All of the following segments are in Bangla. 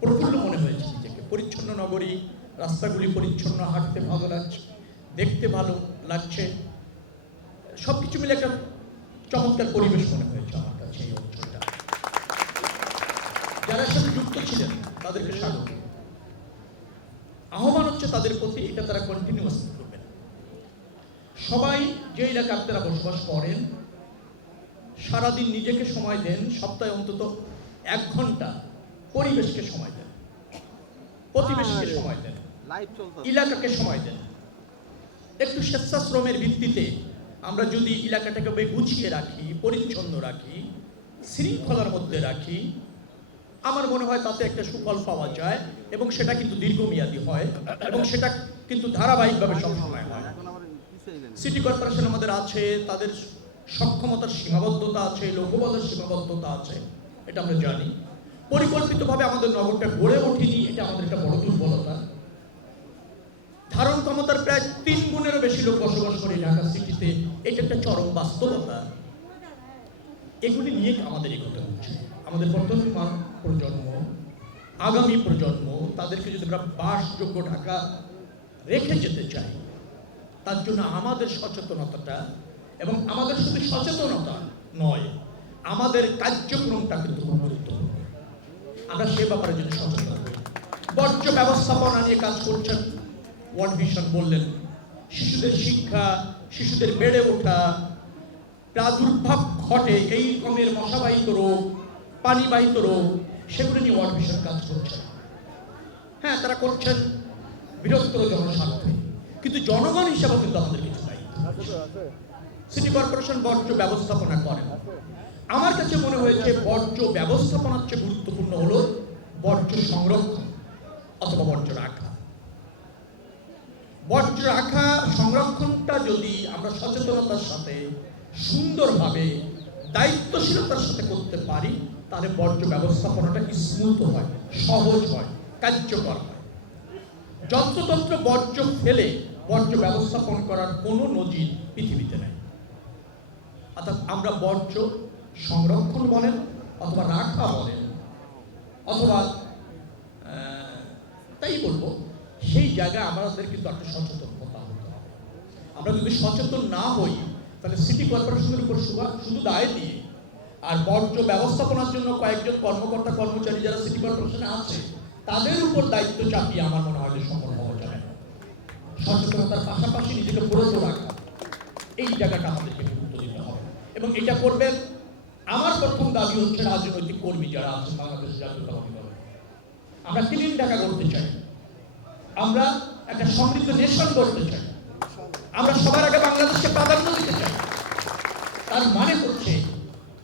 প্রফুল্ল মনে হয়েছে নিজেকে। পরিচ্ছন্ন নগরী, রাস্তাগুলি পরিচ্ছন্ন, হাঁটতে ভালো লাগছে, দেখতে ভালো লাগছে, সব কিছু মিলে একটা চমৎকার পরিবেশ মনে হয়েছে আমার কাছে এই অঞ্চলটা। যারা সাথে যুক্ত ছিলেন তাদেরকে স্বাগত। আহ্বান হচ্ছে তাদের প্রতি, এটা তারা কন্টিনিউয়াস করবেন। সবাই যে এলাকায় আপনারা বসবাস করেন, সারাদিন নিজেকে সময় দেন, সপ্তাহে অন্তত 1 ঘন্টা পরিবেশকে সময় দেন, প্রতিবেশীকে সময় দেন, এলাকাকে সময় দেন। একটু স্বেচ্ছাশ্রমের ভিত্তিতে আমরা যদি এলাকাটাকে গুছিয়ে রাখি, পরিচ্ছন্ন রাখি, শৃঙ্খলার মধ্যে রাখি, আমার মনে হয় তাতে একটা সুফল পাওয়া যায় এবং সেটা কিন্তু দীর্ঘমেয়াদী হয় এবং সেটা কিন্তু ধারাবাহিকভাবে সবসময় হয়। সিটি কর্পোরেশন আমাদের আছে, তাদের সক্ষমতার সীমাবদ্ধতা আছে, লোকবলের সীমাবদ্ধতা আছে, এটা আমরা জানি। পরিকল্পিতভাবে আমাদের নগরটা গড়ে ওঠেনি, এটা আমাদের একটা বড় দুর্বলতা। ধারণ ক্ষমতার প্রায় 3 গুণেরও বেশি লোক বসবাস করে ঢাকা সিটিতে, এটা একটা চরম বাস্তবতা। এগুলি নিয়ে আমাদের এগোতে হচ্ছে। আমাদের বর্তমান প্রজন্ম, আগামী প্রজন্ম, তাদেরকে যদি আমরা বাসযোগ্য ঢাকা রেখে যেতে চাই, তার জন্য আমাদের সচেতনতাটা, এবং আমাদের শুধু সচেতনতা নয়, আমাদের কার্যক্রমটা কিন্তু খুব গুরুত্বপূর্ণ। আমরা সে ব্যাপারে যদি সচেতন হই। বর্জ্য ব্যবস্থাপনা নিয়ে কাজ করছেন, ওয়ার্ল্ড ভিশন বললেন, শিশুদের শিক্ষা, শিশুদের বেড়ে ওঠা, প্রাদুর্ভাব ঘটে এই রকমের মশাবাহিত রোগ, পানিবাহিত রোগ, সেগুলো নিয়ে ওয়ার্ল্ড ভিশন কাজ করছেন। হ্যাঁ, তারা করছেন বৃহত্তর জনস্বার্থে, কিন্তু জনগণ হিসাবে কিন্তু আমাদের কিছু নাই। সিটি কর্পোরেশন বর্জ্য ব্যবস্থাপনা করেন। আমার কাছে মনে হয়েছে বর্জ্য ব্যবস্থাপনার চেয়ে গুরুত্বপূর্ণ হলো বর্জ্য সংরক্ষণ অথবা বর্জ্য রাখা। বর্জ্য রাখা, সংরক্ষণটা যদি আমরা সচেতনতার সাথে, সুন্দরভাবে, দায়িত্বশীলতার সাথে করতে পারি, তাহলে বর্জ্য ব্যবস্থাপনাটা স্মুথ হয়, সহজ হয়, কার্যকর হয়। যন্ত্রতন্ত্র বর্জ্য ফেলে বর্জ্য ব্যবস্থাপন করার কোনো নজির পৃথিবীতে নেই। অর্থাৎ আমরা বর্জ্য সংরক্ষণ বলেন অথবা রাখা বলেন অথবা তাই বলবো, সেই জায়গায় আমাদের কিন্তু একটা সচেতন হতে হবে। আমরা যদি সচেতন না হই, তাহলে সিটি কর্পোরেশনের উপর শুধু দায় দিয়ে আর বর্জ্য ব্যবস্থাপনার জন্য কয়েকজন কর্মকর্তা কর্মচারী যারা সিটি কর্পোরেশনে আছে তাদের উপর দায়িত্ব চাপিয়ে আমার মনে হয় যে সফল হওয়া যাবে না। সচেতনতার পাশাপাশি নিজেকে প্রস্তুত রাখা, এই জায়গাটা আমাদেরকে গুরুত্ব দিতে হবে। এবং এটা করবেন, আমার প্রথম দাবি হচ্ছে রাজনৈতিক কর্মী যারা আছেন বাংলাদেশ জাতীয়তাবাদী দল, আমরা ক্লিন ঢাকা করতে চাই, আমরা একটা সমৃদ্ধ নেশন করতে চাই, আমরা সবার আগে বাংলাদেশকে প্রাধান্য দিতে চাই। তার মানে হচ্ছে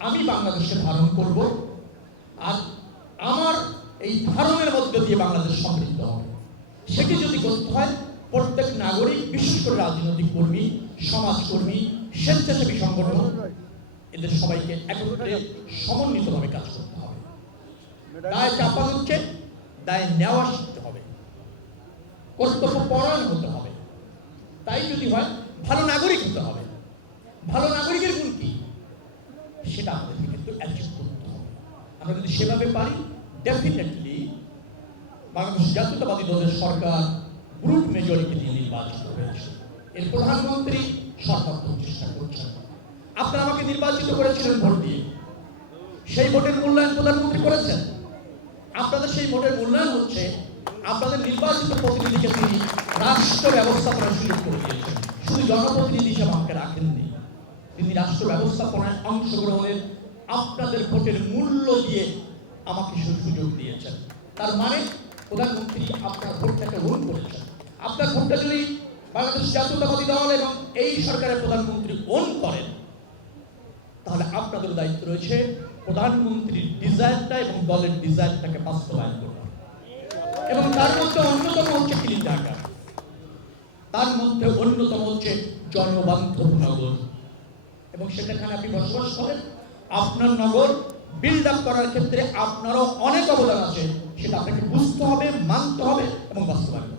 আমি বাংলাদেশকে ধারণ করব, আর আমার এই ধারণের মধ্যে দিয়ে বাংলাদেশ সমৃদ্ধ হবে। সেটি যদি করতে হয়, প্রত্যেক নাগরিক, বিশেষ করে রাজনৈতিক কর্মী, সমাজকর্মী, স্বেচ্ছাসেবী সংগঠন, এদের সবাইকে একত্রে সমন্বিতভাবে কাজ করতে হবে। দায় চাপা হচ্ছে, দায় নেওয়া শিখতে হবে, কর্তব্য পরায়ণ হতে হবে। তাই যদি হয়, ভালো নাগরিক হতে হবে। ভালো নাগরিকের গুণ কি, সেটা আমাদেরকে কিন্তু অ্যাচিভ করতে হবে। আমরা যদি সেভাবে পারি, ডেফিনেটলি বাংলাদেশ জাতীয়তাবাদী দলের সরকার গ্রুপ মেজরিটি দিয়ে নির্বাচিত হয়েছে। এর প্রধানমন্ত্রী সর্বাত্মক চেষ্টা করছেন। আপনারা আমাকে নির্বাচিত করেছিলেন ভোট দিয়ে, সেই ভোটের মূল্যায়ন প্রধানমন্ত্রী করেছেন। আপনাদের সেই ভোটের মূল্যায়ন হচ্ছে আপনাদের নির্বাচিত প্রতিনিধিকে তিনি রাষ্ট্র ব্যবস্থাপনার সুযোগ করে দিয়েছেন। শুধু জনপ্রতিনিধি হিসেবে আমাকে রাখেননি, তিনি রাষ্ট্র ব্যবস্থাপনায় অংশগ্রহণের আপনাদের ভোটের মূল্য দিয়ে আমাকে সুযোগ দিয়েছেন। তার মানে প্রধানমন্ত্রী আপনার ভোটটাকে ওন করেছেন। আপনার ভোটটা যদি বাংলাদেশ জাতীয়তাবাদী দল এবং এই সরকারের প্রধানমন্ত্রী ওন করেন, তাহলে আপনাদের দায়িত্ব রয়েছে প্রধানমন্ত্রীর ডিজাইনটা এবং দলের ডিজাইনটাকে বাস্তবায়ন করা। এবং তার মধ্যে অন্যতম হচ্ছে ক্লিন ঢাকা, তার মধ্যে অন্যতম হচ্ছে জনবান্ধব নগর। এবং সেখানে আপনি বসবাস করেন, আপনার নগর বিল্ড আপ করার ক্ষেত্রে আপনারও অনেক অবদান আছে, সেটা আপনাকে বুঝতে হবে, মানতে হবে এবং বাস্তবায়ন